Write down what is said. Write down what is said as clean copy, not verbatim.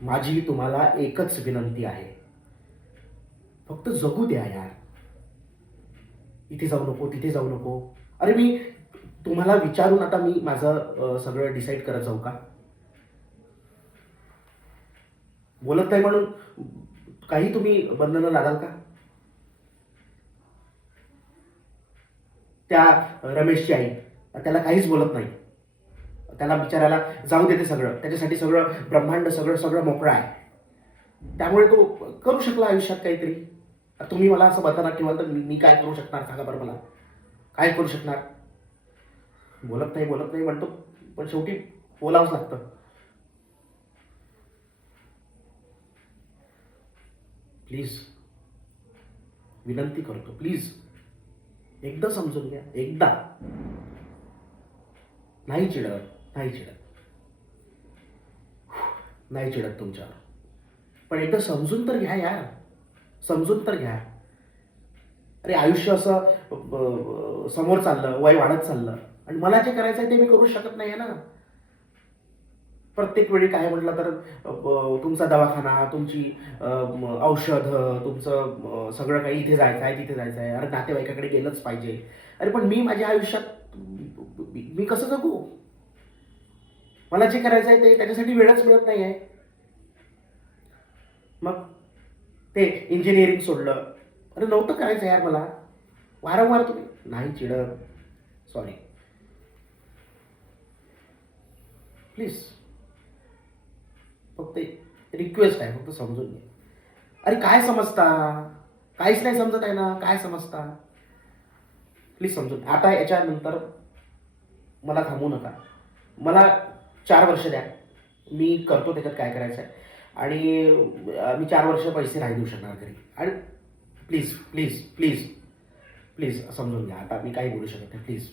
माझी तुम्हाला एकच विनंती आहे, फक्त जगू द्या यार. इथे जाऊ नको, तिथे जाऊ नको. अरे मी तुम्हाला विचारून आता मी माझं सगळं डिसाईड करत जाऊ का? बोलत नाही म्हणून काही तुम्ही बंधनं लादाल का? त्या रमेशची आई त्याला काहीच बोलत नाही. त्याला बिचारायला जाऊ देते सगळं. त्याच्यासाठी सगळं ब्रह्मांड सगळं सगळं मोकळं आहे. त्यामुळे तो करू शकला आयुष्यात काहीतरी. तुम्ही मला असं बंधनात ठेवाल तर मी काय करू शकणार सांगा बरं मला? काय करू शकणार? बोलत नाही बोलत नाही म्हणतो, पण शेवटी बोलावंच लागतं. प्लीज विनंती करतो, प्लीज एकदा समजून घ्या. एकदा. नाही चिडत, नाही चिडत, नाही चिडत तुमच्यावर. पण एकदा समजून तर घ्या यार. समजून तर घ्या. अरे आयुष्य असं समोर चाललं, वय वाढत चाललं आणि मला जे करायचं आहे ते मी करू शकत नाही आहे ना. प्रत्येक वेळी काय म्हटलं तर तुमचा दवाखाना, तुमची औषधं, तुमचं सगळं काही इथे जायचं आहे, तिथे जायचं आहे. अरे नातेवाईकाकडे गेलंच पाहिजे. अरे पण मी माझ्या आयुष्यात मी कसं जगू? मला जे करायचं आहे ते त्याच्यासाठी वेळच मिळत नाही आहे. मग ते इंजिनिअरिंग सोडलं. अरे नव्हतं करायचं यार मला. वारंवार तुम्ही नाही चिडत. सॉरी. प्लीज. फक्त रिक्वेस्ट आहे, फक्त समजून घ्या. अरे काय समजता? काहीच नाही समजत आहे ना, काय समजता? प्लीज समजून. आता याच्यानंतर मला थांबवू नका. मला 4 वर्ष द्या. मी करतो त्याच्यात काय करायचं आहे. आणि मी 4 वर्ष पैसे नाही देऊ शकणार घरी. आणि प्लीज प्लीज प्लीज प्लीज समजून घ्या. आता मी काही बोलू शकत नाही. प्लीज.